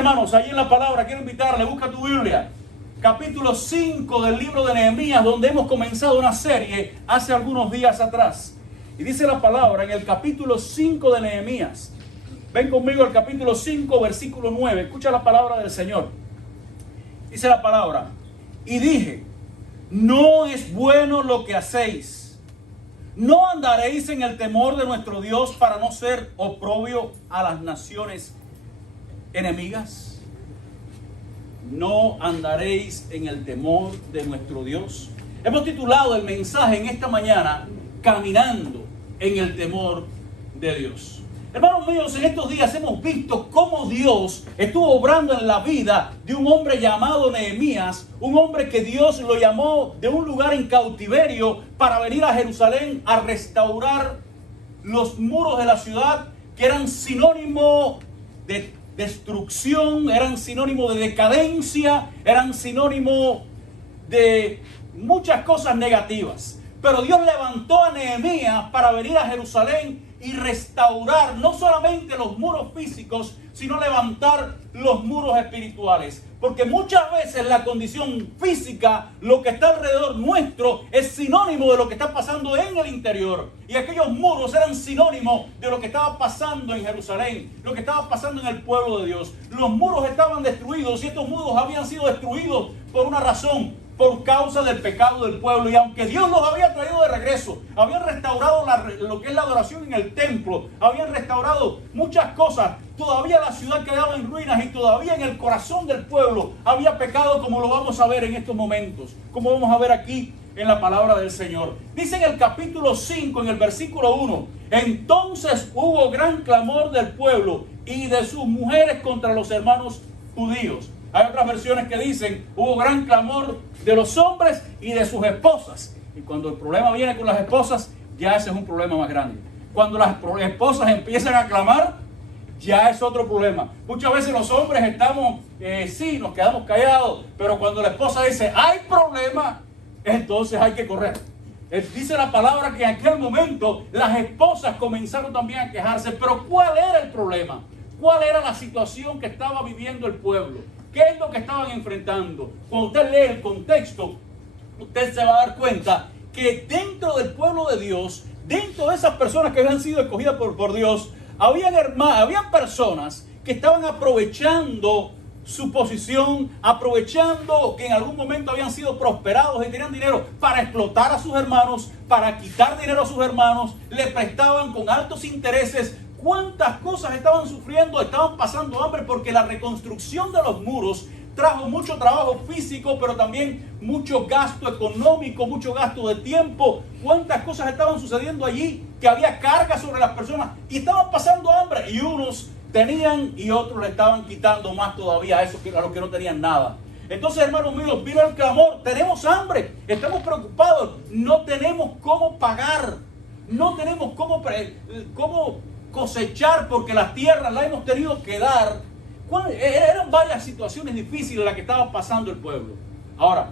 hermanos, ahí en la palabra, quiero invitarle, busca tu Biblia. Capítulo 5 del libro de Nehemías, donde hemos comenzado una serie hace algunos días atrás. Y dice la palabra en el capítulo 5 de Nehemías. Ven conmigo al capítulo 5, versículo 9. Escucha la palabra del Señor. Dice la palabra: y dije, no es bueno lo que hacéis. No andaréis en el temor de nuestro Dios para no ser oprobio a las naciones enemigas. No andaréis en el temor de nuestro Dios. Hemos titulado el mensaje en esta mañana, Caminando en el temor de Dios. Hermanos míos, en estos días hemos visto cómo Dios estuvo obrando en la vida de un hombre llamado Nehemías, un hombre que Dios lo llamó de un lugar en cautiverio para venir a Jerusalén a restaurar los muros de la ciudad, que eran sinónimo de destrucción, eran sinónimo de decadencia, eran sinónimo de muchas cosas negativas. Pero Dios levantó a Nehemías para venir a Jerusalén y restaurar no solamente los muros físicos, sino levantar los muros espirituales. Porque muchas veces la condición física, lo que está alrededor nuestro, es sinónimo de lo que está pasando en el interior. Y aquellos muros eran sinónimo de lo que estaba pasando en Jerusalén, lo que estaba pasando en el pueblo de Dios. Los muros estaban destruidos y estos muros habían sido destruidos por una razón: por causa del pecado del pueblo. Y aunque Dios los había traído de regreso, habían restaurado lo que es la adoración en el templo, habían restaurado muchas cosas, todavía la ciudad quedaba en ruinas y todavía en el corazón del pueblo había pecado, como lo vamos a ver en estos momentos, como vamos a ver aquí en la palabra del Señor. Dice en el capítulo 5, en el versículo 1, entonces hubo gran clamor del pueblo y de sus mujeres contra los hermanos judíos. Hay otras versiones que dicen, hubo gran clamor de los hombres y de sus esposas. Y cuando el problema viene con las esposas, ya ese es un problema más grande. Cuando las esposas empiezan a clamar, ya es otro problema. Muchas veces los hombres estamos, sí, nos quedamos callados, pero cuando la esposa dice, hay problema, entonces hay que correr. Dice la palabra que en aquel momento las esposas comenzaron también a quejarse. Pero ¿cuál era el problema? ¿Cuál era la situación que estaba viviendo el pueblo? ¿Qué es lo que estaban enfrentando? Cuando usted lee el contexto, usted se va a dar cuenta que dentro del pueblo de Dios, dentro de esas personas que habían sido escogidas por Dios, habían personas que estaban aprovechando su posición, aprovechando que en algún momento habían sido prosperados y tenían dinero para explotar a sus hermanos, para quitar dinero a sus hermanos, le prestaban con altos intereses. ¿Cuántas cosas estaban sufriendo? Estaban pasando hambre, porque la reconstrucción de los muros trajo mucho trabajo físico, pero también mucho gasto económico, mucho gasto de tiempo. ¿Cuántas cosas estaban sucediendo allí? Que había carga sobre las personas y estaban pasando hambre. Y unos tenían y otros le estaban quitando más todavía a esos, a los que no tenían nada. Entonces, hermanos míos, vino el clamor: tenemos hambre, estamos preocupados, no tenemos cómo pagar, no tenemos cómo cosechar, porque la tierra la hemos tenido que dar. Eran varias situaciones difíciles las que estaba pasando el pueblo. Ahora,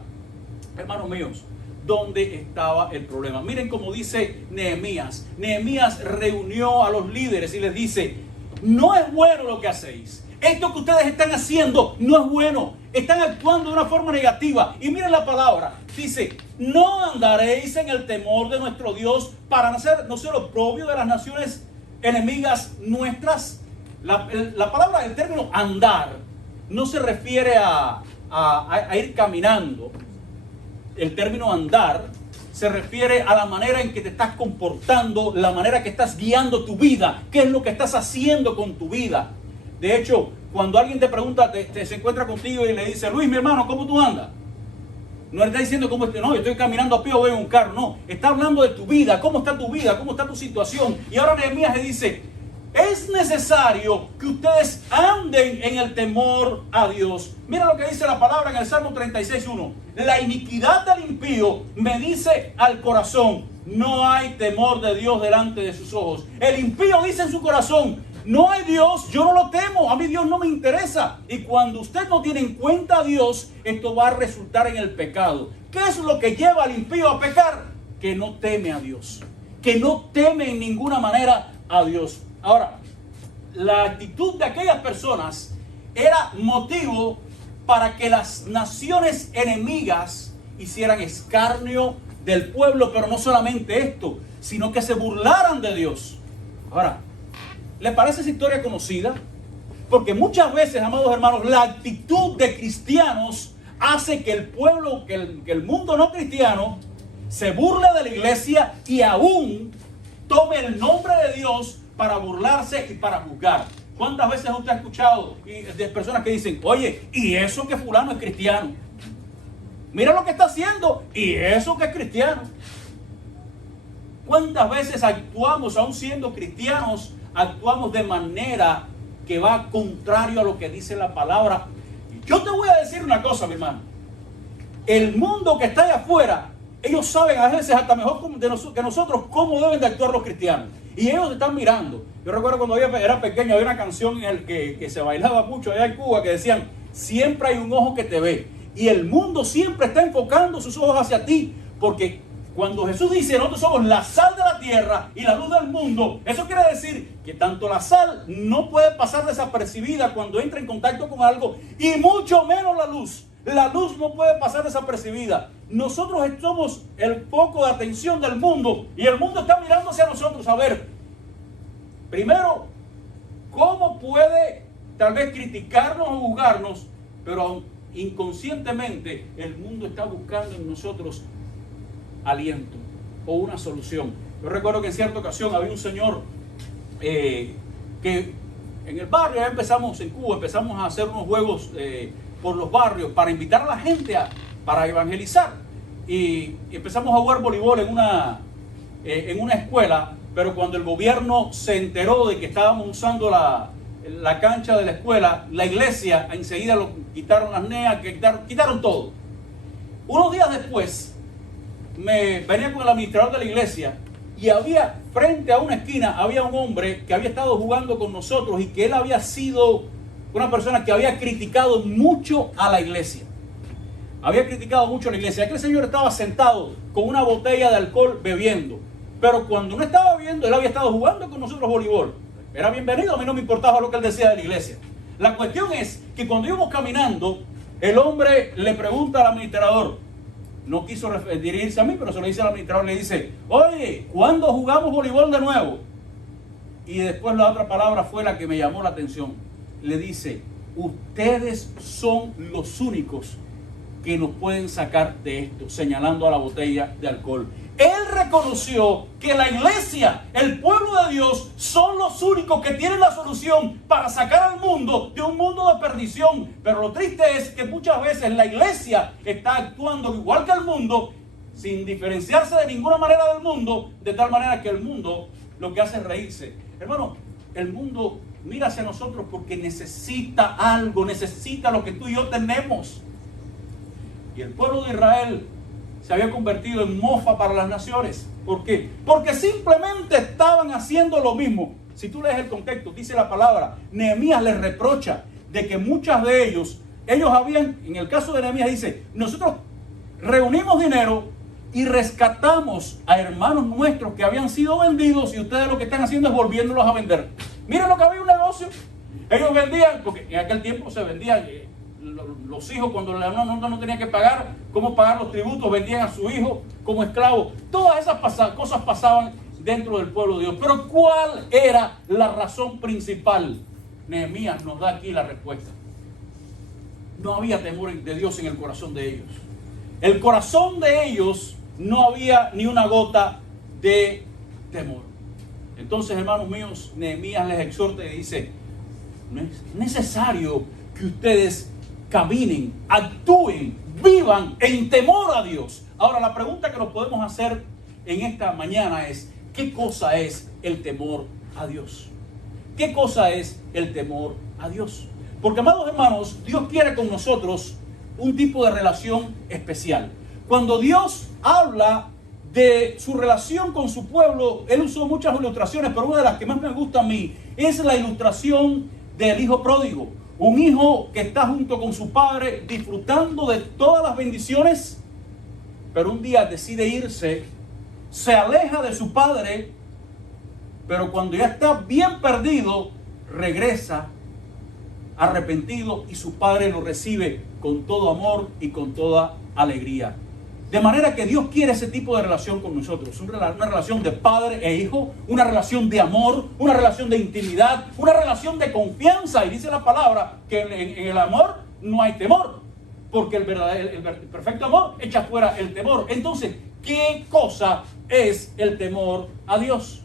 hermanos míos, ¿dónde estaba el problema? Miren cómo dice Nehemías. Nehemías reunió a los líderes y les dice: no es bueno lo que hacéis. Esto que ustedes están haciendo no es bueno. Están actuando de una forma negativa. Y miren la palabra. Dice: no andaréis en el temor de nuestro Dios para no ser oprobio de las naciones enemigas nuestras. La palabra, el término andar, no se refiere a ir caminando. El término andar se refiere a la manera en que te estás comportando, la manera que estás guiando tu vida, qué es lo que estás haciendo con tu vida. De hecho, cuando alguien te pregunta, se encuentra contigo y le dice: Luis, mi hermano, ¿cómo tú andas? No le está diciendo cómo no, yo estoy caminando a pie o voy en un carro. No, está hablando de tu vida, cómo está tu vida, cómo está tu situación. Y ahora Nehemías le dice: es necesario que ustedes anden en el temor a Dios. Mira lo que dice la palabra en el Salmo 36:1. La iniquidad del impío me dice al corazón: no hay temor de Dios delante de sus ojos. El impío dice en su corazón: no hay Dios, yo no lo temo, a mí Dios no me interesa. Y cuando usted no tiene en cuenta a Dios, esto va a resultar en el pecado. ¿Qué es lo que lleva al impío a pecar? Que no teme a Dios, que no teme en ninguna manera a Dios. Ahora, la actitud de aquellas personas era motivo para que las naciones enemigas hicieran escarnio del pueblo, pero no solamente esto, sino que se burlaran de Dios. Ahora, ¿le parece esa historia conocida? Porque muchas veces, amados hermanos, la actitud de cristianos hace que el pueblo, que el mundo no cristiano, se burle de la iglesia y aún tome el nombre de Dios para burlarse y para juzgar. ¿Cuántas veces usted ha escuchado de personas que dicen, oye, y eso que fulano es cristiano? Mira lo que está haciendo, y eso que es cristiano. ¿Cuántas veces actuamos, aún siendo cristianos, actuamos de manera que va contrario a lo que dice la palabra? Yo te voy a decir una cosa, mi hermano. El mundo que está allá afuera, ellos saben a veces hasta mejor que nosotros cómo deben de actuar los cristianos. Y ellos están mirando. Yo recuerdo cuando era pequeño, había una canción en la que se bailaba mucho allá en Cuba, que decían, siempre hay un ojo que te ve. Y el mundo siempre está enfocando sus ojos hacia ti, porque cuando Jesús dice, nosotros somos la sal de la tierra y la luz del mundo, eso quiere decir que tanto la sal no puede pasar desapercibida cuando entra en contacto con algo, y mucho menos la luz. La luz no puede pasar desapercibida. Nosotros somos el foco de atención del mundo, y el mundo está mirando hacia nosotros. A ver, primero, ¿cómo puede tal vez criticarnos o juzgarnos? Pero inconscientemente el mundo está buscando en nosotros aliento o una solución. Yo recuerdo que en cierta ocasión había un señor que en el barrio, en Cuba empezamos a hacer unos juegos por los barrios para invitar a la gente para evangelizar, y empezamos a jugar voleibol en una escuela, pero cuando el gobierno se enteró de que estábamos usando la cancha de la escuela, la iglesia enseguida quitaron las neas, quitaron todo. Unos días después me venía con el administrador de la iglesia, y había frente a una esquina había un hombre que había estado jugando con nosotros, y que él había sido una persona que había criticado mucho a la iglesia. Aquel señor estaba sentado con una botella de alcohol bebiendo, pero cuando no estaba bebiendo, él había estado jugando con nosotros voleibol. Era bienvenido, a mí no me importaba lo que él decía de la iglesia. La cuestión es que cuando íbamos caminando, el hombre le pregunta al administrador, no quiso dirigirse a mí, pero se lo dice al administrador, le dice, oye, ¿cuándo jugamos voleibol de nuevo? Y después la otra palabra fue la que me llamó la atención. Le dice, ustedes son los únicos que nos pueden sacar de esto, señalando a la botella de alcohol. Él reconoció que la iglesia, el pueblo de Dios, son los únicos que tienen la solución para sacar al mundo de un mundo de perdición. Pero lo triste es que muchas veces la iglesia está actuando igual que el mundo, sin diferenciarse de ninguna manera del mundo, de tal manera que el mundo lo que hace es reírse. Hermano, el mundo mira hacia nosotros porque necesita algo, necesita lo que tú y yo tenemos. Y el pueblo de Israel se había convertido en mofa para las naciones. ¿Por qué? Porque simplemente estaban haciendo lo mismo. Si tú lees el contexto, dice la palabra, Nehemías les reprocha de que muchas de ellos habían, en el caso de Nehemías dice, nosotros reunimos dinero y rescatamos a hermanos nuestros que habían sido vendidos, y ustedes lo que están haciendo es volviéndolos a vender. Miren lo que había un negocio. Ellos vendían, porque en aquel tiempo se vendían los hijos, cuando la mamá no tenía que pagar, cómo pagar los tributos, vendían a su hijo como esclavo. Todas esas cosas pasaban dentro del pueblo de Dios. Pero ¿cuál era la razón principal? Nehemías nos da aquí la respuesta. No había temor de Dios en el corazón de ellos. El corazón de ellos no había ni una gota de temor. Entonces, hermanos míos, Nehemías les exhorta y dice, no es necesario que ustedes caminen, actúen, vivan en temor a Dios. Ahora, la pregunta que nos podemos hacer en esta mañana es, ¿qué cosa es el temor a Dios? ¿Qué cosa es el temor a Dios? Porque, amados hermanos, Dios quiere con nosotros un tipo de relación especial. Cuando Dios habla de su relación con su pueblo, Él usó muchas ilustraciones, pero una de las que más me gusta a mí es la ilustración del hijo pródigo. Un hijo que está junto con su padre disfrutando de todas las bendiciones, pero un día decide irse, se aleja de su padre, pero cuando ya está bien perdido, regresa arrepentido y su padre lo recibe con todo amor y con toda alegría. De manera que Dios quiere ese tipo de relación con nosotros, una relación de padre e hijo, una relación de amor, una relación de intimidad, una relación de confianza. Y dice la palabra que en el amor no hay temor, porque el perfecto amor echa fuera el temor. Entonces, ¿qué cosa es el temor a Dios?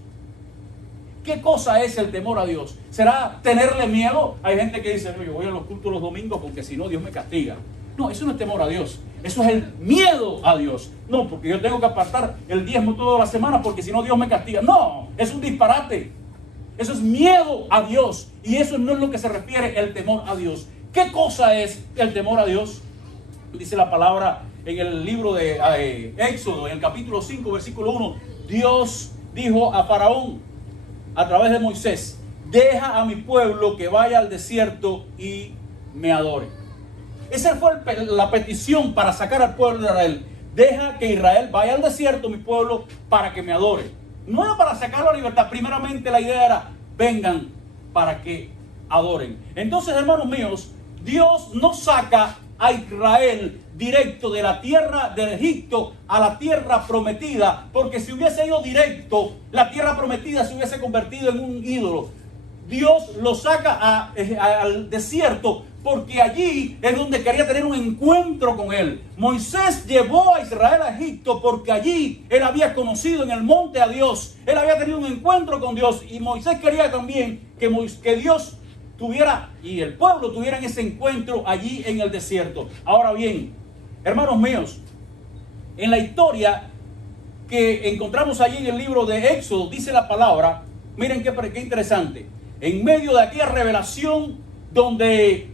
¿Qué cosa es el temor a Dios? ¿Será tenerle miedo? Hay gente que dice, no, yo voy a los cultos los domingos porque si no Dios me castiga. No, eso no es temor a Dios. Eso es el miedo a Dios. No, porque yo tengo que apartar el diezmo toda la semana porque si no Dios me castiga. No, es un disparate. Eso es miedo a Dios. Y eso no es lo que se refiere el temor a Dios. ¿Qué cosa es el temor a Dios? Dice la palabra en el libro de Éxodo, en el capítulo 5, versículo 1. Dios dijo a Faraón a través de Moisés: deja a mi pueblo que vaya al desierto y me adore. Esa fue la petición para sacar al pueblo de Israel. Deja que Israel vaya al desierto, mi pueblo, para que me adore. No era para sacarlo a libertad. Primeramente la idea era, vengan para que adoren. Entonces, hermanos míos, Dios no saca a Israel directo de la tierra de Egipto a la tierra prometida, porque si hubiese ido directo, la tierra prometida se hubiese convertido en un ídolo. Dios lo saca al desierto porque allí es donde quería tener un encuentro con él. Moisés llevó a Israel a Egipto porque allí él había conocido en el monte a Dios. Él había tenido un encuentro con Dios y Moisés quería también que Dios tuviera y el pueblo tuvieran ese encuentro allí en el desierto. Ahora bien, hermanos míos, en la historia que encontramos allí en el libro de Éxodo, dice la palabra, miren qué interesante, en medio de aquella revelación donde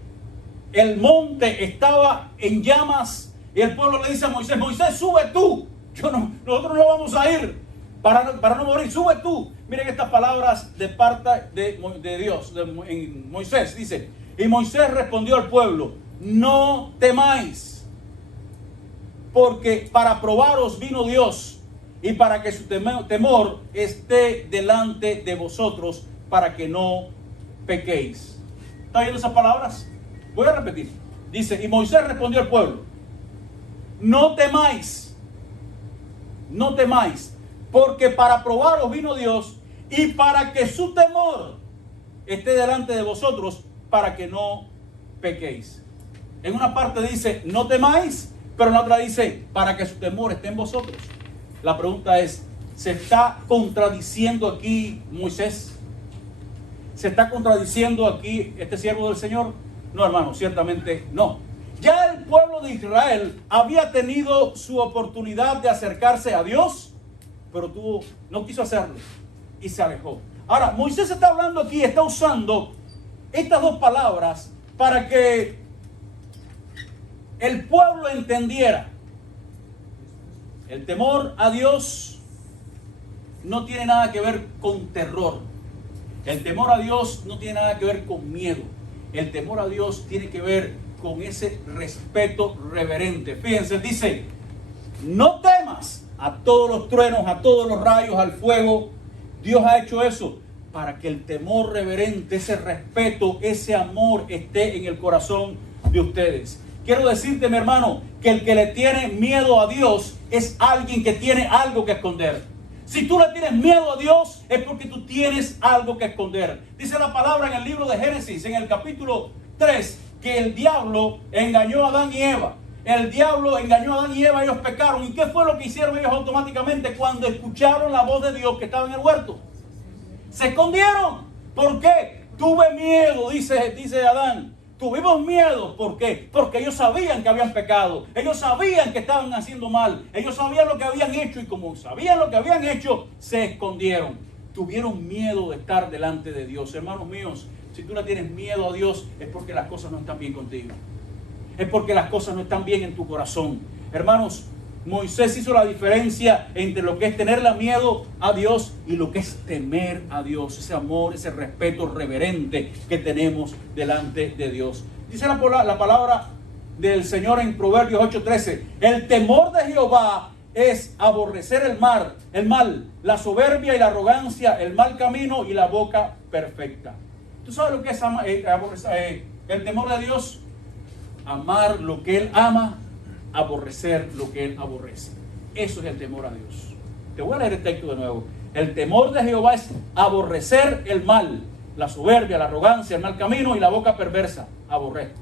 el monte estaba en llamas y el pueblo le dice a Moisés: Moisés, sube tú, nosotros no vamos a ir para no morir, sube tú. Miren estas palabras de parte de Dios, en Moisés, dice: y Moisés respondió al pueblo: no temáis, porque para probaros vino Dios y para que su temor esté delante de vosotros, para que no pequéis. ¿Está viendo esas palabras? Voy a repetir. Dice: y Moisés respondió al pueblo: no temáis, no temáis, porque para probaros vino Dios y para que su temor esté delante de vosotros, para que no pequéis. En una parte dice no temáis, pero en la otra dice para que su temor esté en vosotros. La pregunta es, ¿se está contradiciendo aquí Moisés? ¿Se está contradiciendo aquí este siervo del Señor? No, hermano, ciertamente no. Ya el pueblo de Israel había tenido su oportunidad de acercarse a Dios, pero no quiso hacerlo y se alejó. Ahora, Moisés está hablando aquí, está usando estas dos palabras para que el pueblo entendiera. El temor a Dios no tiene nada que ver con terror. El temor a Dios no tiene nada que ver con miedo. El temor a Dios tiene que ver con ese respeto reverente. Fíjense, dice: no temas a todos los truenos, a todos los rayos, al fuego. Dios ha hecho eso para que el temor reverente, ese respeto, ese amor esté en el corazón de ustedes. Quiero decirte, mi hermano, que el que le tiene miedo a Dios es alguien que tiene algo que esconder. Si tú le tienes miedo a Dios, es porque tú tienes algo que esconder. Dice la palabra en el libro de Génesis, en el capítulo 3, que el diablo engañó a Adán y Eva. El diablo engañó a Adán y Eva, ellos pecaron. ¿Y qué fue lo que hicieron ellos automáticamente cuando escucharon la voz de Dios que estaba en el huerto? Se escondieron. ¿Por qué? Tuve miedo, dice Adán. Tuvimos miedo. ¿Por qué? Porque ellos sabían que habían pecado. Ellos sabían que estaban haciendo mal. Ellos sabían lo que habían hecho. Y como sabían lo que habían hecho, se escondieron. Tuvieron miedo de estar delante de Dios. Hermanos míos, si tú le tienes miedo a Dios, es porque las cosas no están bien contigo. Es porque las cosas no están bien en tu corazón. Hermanos, Moisés hizo la diferencia entre lo que es tenerle miedo a Dios y lo que es temer a Dios. Ese amor, ese respeto reverente que tenemos delante de Dios. Dice la palabra del Señor en Proverbios 8:13. El temor de Jehová es aborrecer el mal, la soberbia y la arrogancia, el mal camino y la boca perfecta. ¿Tú sabes lo que es El temor de Dios, amar lo que Él ama, aborrecer lo que Él aborrece. Eso es el temor a Dios. Te voy a leer el texto de nuevo. El temor de Jehová es aborrecer el mal, la soberbia, la arrogancia, el mal camino y la boca perversa. Aborrezco.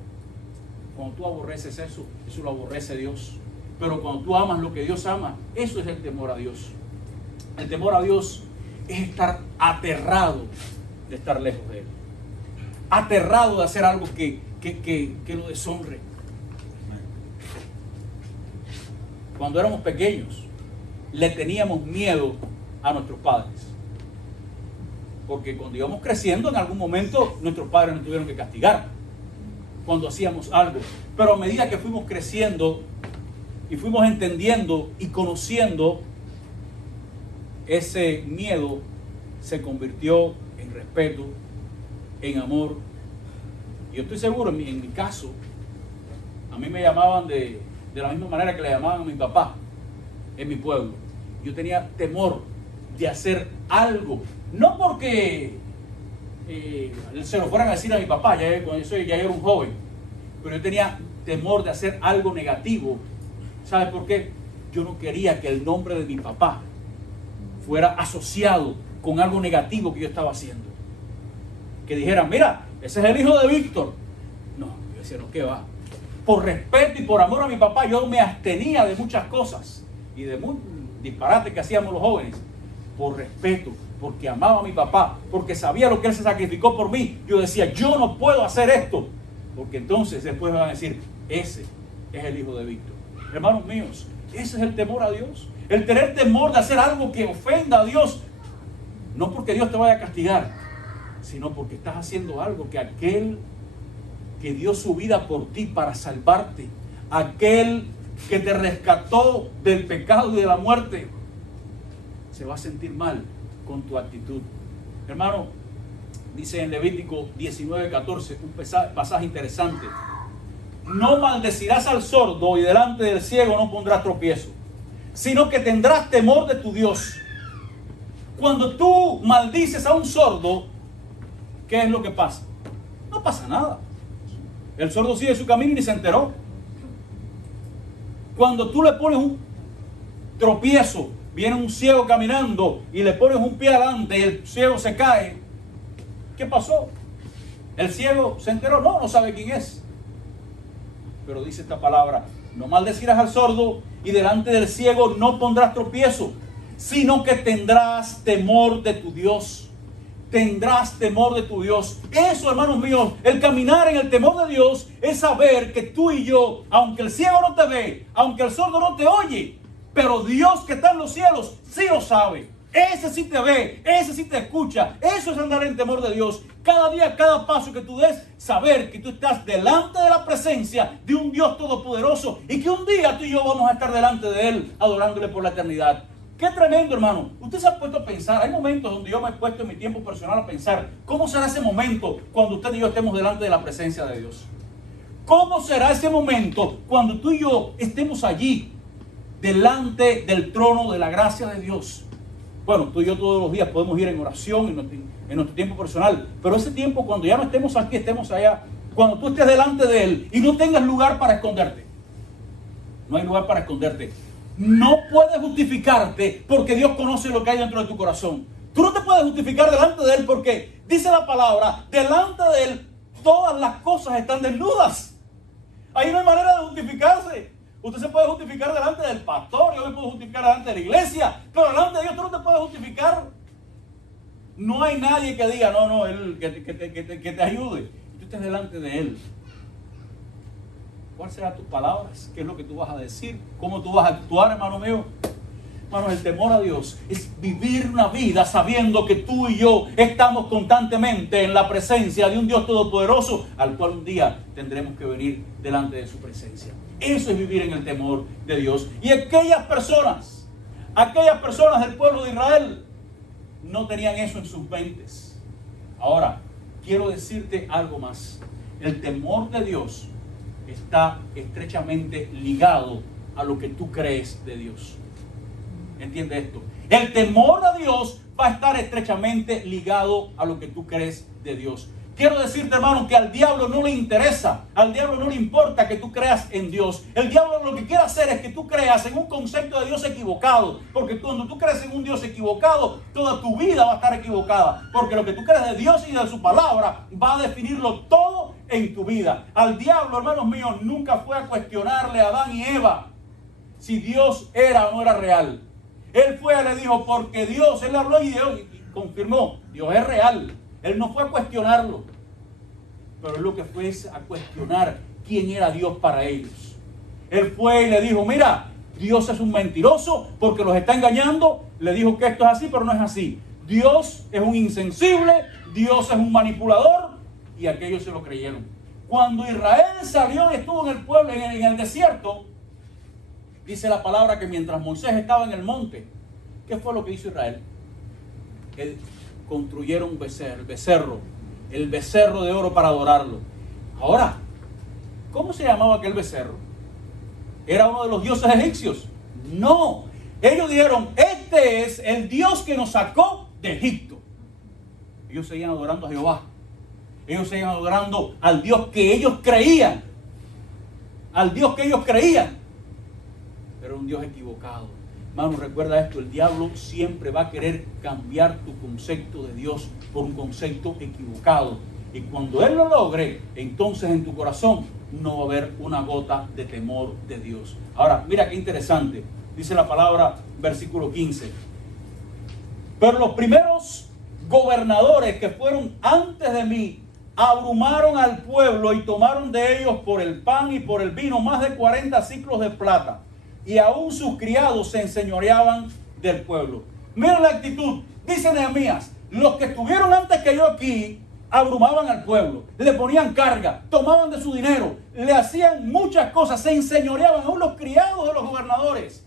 Cuando tú aborreces eso, eso lo aborrece Dios. Pero cuando tú amas lo que Dios ama, eso es el temor a Dios. El temor a Dios es estar aterrado de estar lejos de Él. Aterrado de hacer algo que lo deshonre. Cuando éramos pequeños, le teníamos miedo a nuestros padres. Porque cuando íbamos creciendo, en algún momento nuestros padres nos tuvieron que castigar cuando hacíamos algo. Pero a medida que fuimos creciendo y fuimos entendiendo y conociendo, ese miedo se convirtió en respeto, en amor. Yo estoy seguro, en mi caso, a mí me llamaban de la misma manera que le llamaban a mi papá en mi pueblo. Yo tenía temor de hacer algo, no porque se lo fueran a decir a mi papá, cuando ya era un joven, pero yo tenía temor de hacer algo negativo. ¿Sabes por qué? Yo no quería que el nombre de mi papá fuera asociado con algo negativo que yo estaba haciendo. Que dijeran, mira, ese es el hijo de Víctor. No, yo decía, no, ¿qué va? Por respeto y por amor a mi papá, yo me abstenía de muchas cosas y de muchos disparates que hacíamos los jóvenes. Por respeto, porque amaba a mi papá, porque sabía lo que él se sacrificó por mí. Yo decía, yo no puedo hacer esto, porque entonces después me van a decir, ese es el hijo de Víctor. Hermanos míos, ese es el temor a Dios. El tener temor de hacer algo que ofenda a Dios, no porque Dios te vaya a castigar, sino porque estás haciendo algo que aquel que dio su vida por ti para salvarte, aquel que te rescató del pecado y de la muerte, se va a sentir mal con tu actitud. Hermano, dice en Levítico 19:14, un pasaje interesante: no maldecirás al sordo y delante del ciego no pondrás tropiezo, sino que tendrás temor de tu Dios. Cuando tú maldices a un sordo, ¿qué es lo que pasa? No pasa nada. El sordo sigue su camino y ni se enteró. Cuando tú le pones un tropiezo, viene un ciego caminando y le pones un pie adelante y el ciego se cae, ¿qué pasó? El ciego se enteró, no sabe quién es. Pero dice esta palabra: no maldecirás al sordo y delante del ciego no pondrás tropiezo, sino que tendrás temor de tu Dios. Tendrás temor de tu Dios. Eso, hermanos míos, el caminar en el temor de Dios es saber que tú y yo, aunque el ciego no te ve, aunque el sordo no te oye, pero Dios que está en los cielos sí lo sabe. Ese sí te ve, ese sí te escucha. Eso es andar en temor de Dios. Cada día, cada paso que tú des, saber que tú estás delante de la presencia de un Dios todopoderoso y que un día tú y yo vamos a estar delante de Él, adorándole por la eternidad. Qué tremendo, hermano. Usted se ha puesto a pensar, hay momentos donde yo me he puesto en mi tiempo personal a pensar, ¿cómo será ese momento cuando usted y yo estemos delante de la presencia de Dios? ¿Cómo será ese momento cuando tú y yo estemos allí, delante del trono de la gracia de Dios? Bueno, tú y yo todos los días podemos ir en oración, en nuestro tiempo personal, pero ese tiempo cuando ya no estemos aquí, estemos allá, cuando tú estés delante de Él y no tengas lugar para esconderte. No hay lugar para esconderte. No puedes justificarte porque Dios conoce lo que hay dentro de tu corazón. Tú no te puedes justificar delante de Él porque dice la palabra, delante de Él todas las cosas están desnudas. Ahí no hay manera de justificarse. Usted se puede justificar delante del pastor, yo me puedo justificar delante de la iglesia, pero delante de Dios tú no te puedes justificar. No hay nadie que diga, Él que te ayude. Y tú estés delante de Él. ¿Cuáles serán tus palabras? ¿Qué es lo que tú vas a decir? ¿Cómo tú vas a actuar, hermano mío? Hermano, el temor a Dios es vivir una vida sabiendo que tú y yo estamos constantemente en la presencia de un Dios todopoderoso al cual un día tendremos que venir delante de su presencia. Eso es vivir en el temor de Dios. Y aquellas personas del pueblo de Israel no tenían eso en sus mentes. Ahora, quiero decirte algo más. El temor de Dios está estrechamente ligado a lo que tú crees de Dios. ¿Entiende esto? El temor a Dios va a estar estrechamente ligado a lo que tú crees de Dios. Quiero decirte, hermano, que al diablo no le interesa, al diablo no le importa que tú creas en Dios. El diablo lo que quiere hacer es que tú creas en un concepto de Dios equivocado. Porque cuando tú crees en un Dios equivocado, toda tu vida va a estar equivocada. Porque lo que tú crees de Dios y de su palabra va a definirlo todo en tu vida. Al diablo, hermanos míos, nunca fue a cuestionarle a Adán y Eva si Dios era o no era real. Él fue y le dijo, porque Dios, él habló y Dios confirmó, Dios es real. Él no fue a cuestionarlo, pero él lo que fue es a cuestionar quién era Dios para ellos. Él fue y le dijo, mira, Dios es un mentiroso porque los está engañando. Le dijo que esto es así, pero no es así. Dios es un insensible, Dios es un manipulador, y aquellos se lo creyeron. Cuando Israel salió y estuvo en el pueblo, en el desierto, dice la palabra que mientras Moisés estaba en el monte, ¿qué fue lo que hizo Israel? Construyeron un becerro, el becerro de oro para adorarlo. Ahora, ¿cómo se llamaba aquel becerro? ¿Era uno de los dioses egipcios? No, ellos dijeron, este es el Dios que nos sacó de Egipto. Ellos seguían adorando a Jehová. Ellos seguían adorando al Dios que ellos creían. Al Dios que ellos creían. Pero un Dios equivocado. Hermano, recuerda esto, el diablo siempre va a querer cambiar tu concepto de Dios por un concepto equivocado. Y cuando él lo logre, entonces en tu corazón no va a haber una gota de temor de Dios. Ahora, mira qué interesante. Dice la palabra, versículo 15. Pero los primeros gobernadores que fueron antes de mí abrumaron al pueblo y tomaron de ellos por el pan y por el vino más de 40 siclos de plata. Y aún sus criados se enseñoreaban del pueblo. Mira la actitud. Dice Nehemías, los que estuvieron antes que yo aquí abrumaban al pueblo, le ponían carga, tomaban de su dinero, le hacían muchas cosas, se enseñoreaban, aún los criados de los gobernadores.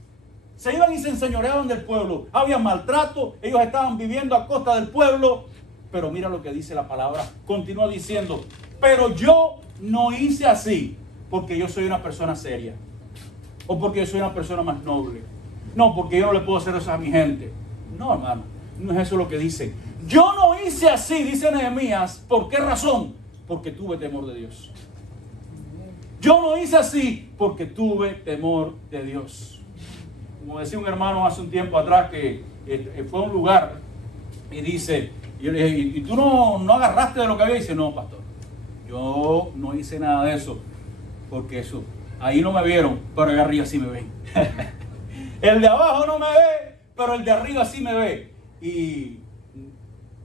Se iban y se enseñoreaban del pueblo. Había maltrato, ellos estaban viviendo a costa del pueblo. Pero mira lo que dice la palabra. Continúa diciendo, pero yo no hice así porque yo soy una persona seria. O porque yo soy una persona más noble. No, porque yo no le puedo hacer eso a mi gente. No, hermano, no es eso lo que dice. Yo no hice así, dice Nehemías. ¿Por qué razón? Porque tuve temor de Dios. Yo no hice así porque tuve temor de Dios. Como decía un hermano hace un tiempo atrás que fue a un lugar y dice, yo le dije, ¿y tú no agarraste de lo que había? Y dice, no, pastor, yo no hice nada de eso, porque eso, ahí no me vieron, pero allá arriba sí me ven. El de abajo no me ve, pero el de arriba sí me ve. Y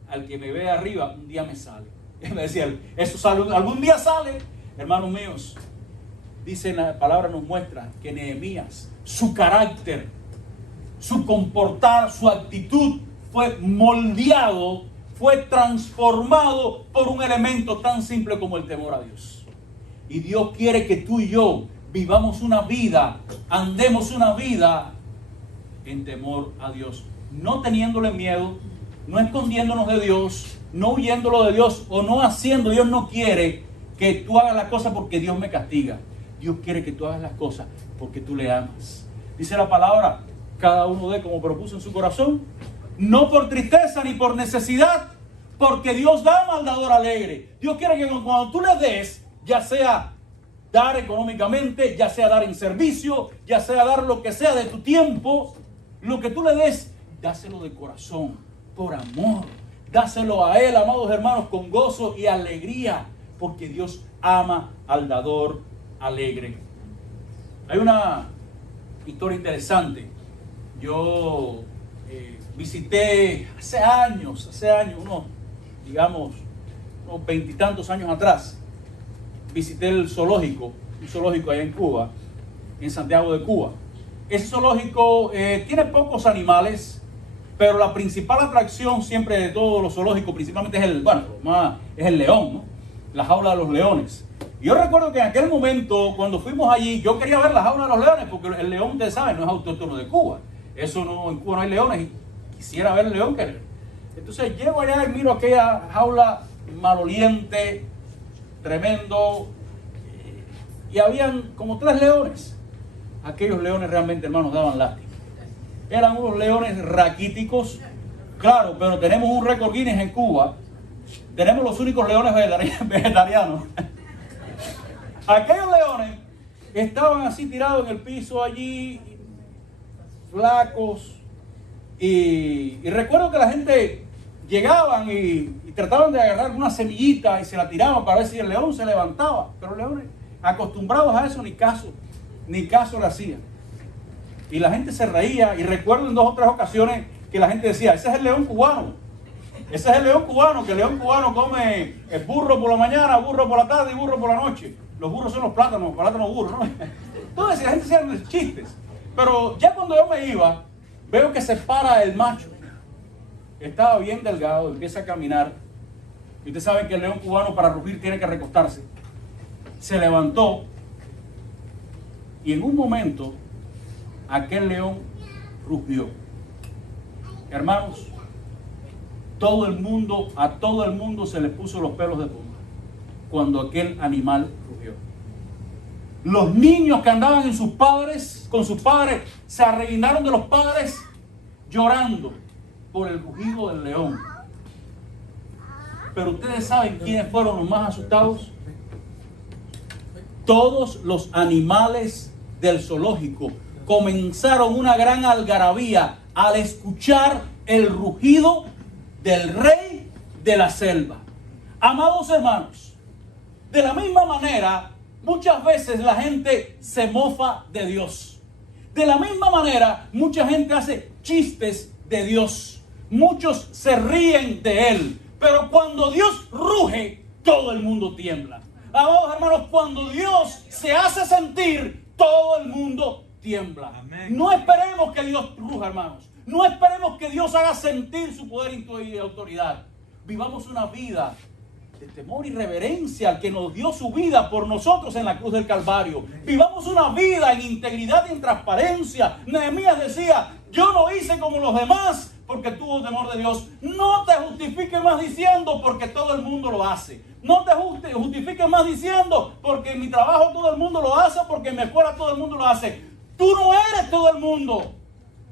al que me ve arriba, un día me sale. Y me decía, eso sale, algún día sale. Hermanos míos, dice la palabra, nos muestra que Nehemías, su carácter, su comportar, su actitud fue moldeado, fue transformado por un elemento tan simple como el temor a Dios. Y Dios quiere que tú y yo vivamos una vida, andemos una vida en temor a Dios, no teniéndole miedo, no escondiéndonos de Dios, no huyéndolo de Dios o no haciendo. Dios no quiere que tú hagas las cosas porque Dios me castiga. Dios quiere que tú hagas las cosas porque tú le amas. Dice la palabra, cada uno dé como propuso en su corazón, no por tristeza ni por necesidad, porque Dios da al dador alegre. Dios quiere que cuando tú le des, ya sea dar económicamente, ya sea dar en servicio, ya sea dar lo que sea de tu tiempo, lo que tú le des, dáselo de corazón, por amor. Dáselo a Él, amados hermanos, con gozo y alegría, porque Dios ama al dador alegre. Hay una historia interesante. Yo visité hace años, unos veintitantos años atrás, visité el zoológico, un zoológico allá en Cuba, en Santiago de Cuba. Ese zoológico tiene pocos animales, pero la principal atracción siempre de todos los zoológicos, principalmente es el león, ¿no? La jaula de los leones. Y yo recuerdo que en aquel momento, cuando fuimos allí, yo quería ver la jaula de los leones, porque el león, ustedes saben, no es autóctono de Cuba. Eso no, en Cuba no hay leones, y quisiera ver el león. Entonces llego allá y miro aquella jaula maloliente, tremendo, y habían como 3 leones. Aquellos leones realmente, hermanos, daban lástima. Eran unos leones raquíticos, claro, pero tenemos un récord Guinness en Cuba tenemos los únicos leones vegetarianos. Aquellos leones estaban así tirados en el piso allí, flacos, y recuerdo que la gente llegaban y trataban de agarrar una semillita y se la tiraban para ver si el león se levantaba, pero los leones, acostumbrados a eso, ni caso le hacían. Y la gente se reía, y recuerdo en 2 o 3 ocasiones que la gente decía, ese es el león cubano, ese es el león cubano, que el león cubano come el burro por la mañana, burro por la tarde y burro por la noche. Los burros son los plátanos burros, ¿no? Entonces la gente hacía chistes, pero ya cuando yo me iba, veo que se para el macho, estaba bien delgado, empieza a caminar, y ustedes saben que el león cubano para rugir tiene que recostarse. Se levantó, y en un momento, aquel león rugió. Hermanos, a todo el mundo se le puso los pelos de punta cuando aquel animal rugió. Los niños que andaban con sus padres, se arreguindaron de los padres llorando por el rugido del león. Pero ustedes saben quiénes fueron los más asustados. Todos los animales del zoológico comenzaron una gran algarabía al escuchar el rugido del rey de la selva. Amados hermanos, de la misma manera, muchas veces la gente se mofa de Dios. De la misma manera, mucha gente hace chistes de Dios. Muchos se ríen de Él. Pero cuando Dios ruge, todo el mundo tiembla. Amados hermanos, cuando Dios se hace sentir, todo el mundo tiembla. Amén. No esperemos que Dios ruja, hermanos. No esperemos que Dios haga sentir su poder y autoridad. Vivamos una vida de temor y reverencia al que nos dio su vida por nosotros en la cruz del Calvario. Vivamos una vida en integridad y en transparencia. Nehemías decía, yo no hice como los demás porque tuvo temor de Dios. No te justifiques más diciendo porque todo el mundo lo hace. No te justifiques más diciendo porque en mi trabajo todo el mundo lo hace, porque en mi escuela todo el mundo lo hace. Tú no eres todo el mundo.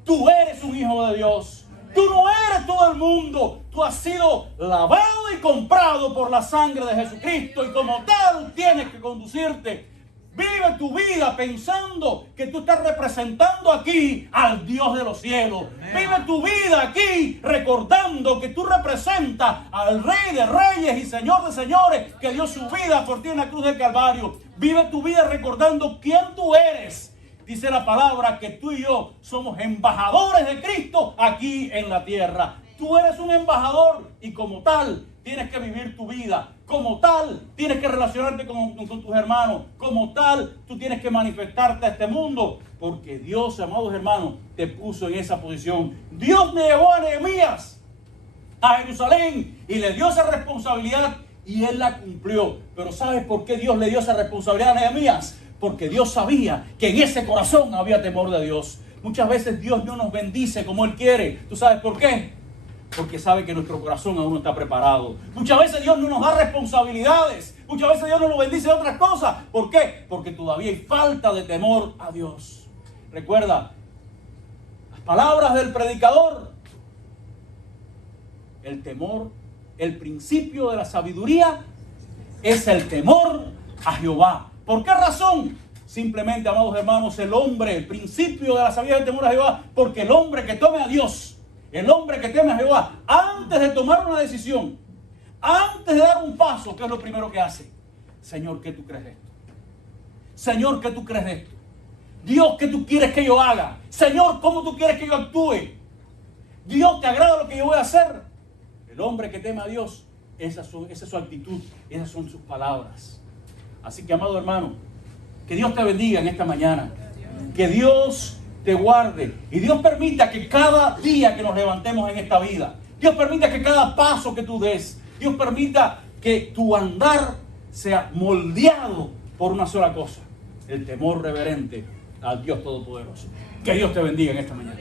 Tú eres un hijo de Dios. Tú no eres todo el mundo. Tú has sido lavado y comprado por la sangre de Jesucristo, y como tal tienes que conducirte. Vive tu vida pensando que tú estás representando aquí al Dios de los cielos. Amén. Vive tu vida aquí recordando que tú representas al Rey de Reyes y Señor de Señores, que dio su vida por ti en la cruz del Calvario. Vive tu vida recordando quién tú eres. Dice la palabra que tú y yo somos embajadores de Cristo aquí en la tierra. Tú eres un embajador y como tal tienes que vivir tu vida. Como tal tienes que relacionarte con tus hermanos. Como tal tú tienes que manifestarte a este mundo. Porque Dios, amados hermanos, te puso en esa posición. Dios le llevó a Nehemías a Jerusalén y le dio esa responsabilidad y él la cumplió. Pero ¿sabes por qué Dios le dio esa responsabilidad a Nehemías? Porque Dios sabía que en ese corazón había temor de Dios. Muchas veces Dios no nos bendice como Él quiere. ¿Tú sabes por qué? Porque sabe que nuestro corazón aún no está preparado. Muchas veces Dios no nos da responsabilidades. Muchas veces Dios no nos bendice de otras cosas. ¿Por qué? Porque todavía hay falta de temor a Dios. Recuerda las palabras del predicador. El temor, el principio de la sabiduría es el temor a Jehová. ¿Por qué razón? Simplemente, amados hermanos, el principio de la sabiduría del temor a Jehová, porque el hombre que tome a Dios, el hombre que teme a Jehová, antes de tomar una decisión, antes de dar un paso, ¿qué es lo primero que hace? Señor, ¿qué tú crees de esto? Señor, ¿qué tú crees de esto? Dios, ¿qué tú quieres que yo haga? Señor, ¿cómo tú quieres que yo actúe? Dios, ¿te agrada lo que yo voy a hacer? El hombre que teme a Dios, esa es su actitud, esas son sus palabras. Así que, amado hermano, que Dios te bendiga en esta mañana. Que Dios te guarde. Y Dios permita que cada día que nos levantemos en esta vida, Dios permita que cada paso que tú des, Dios permita que tu andar sea moldeado por una sola cosa: el temor reverente al Dios Todopoderoso. Que Dios te bendiga en esta mañana.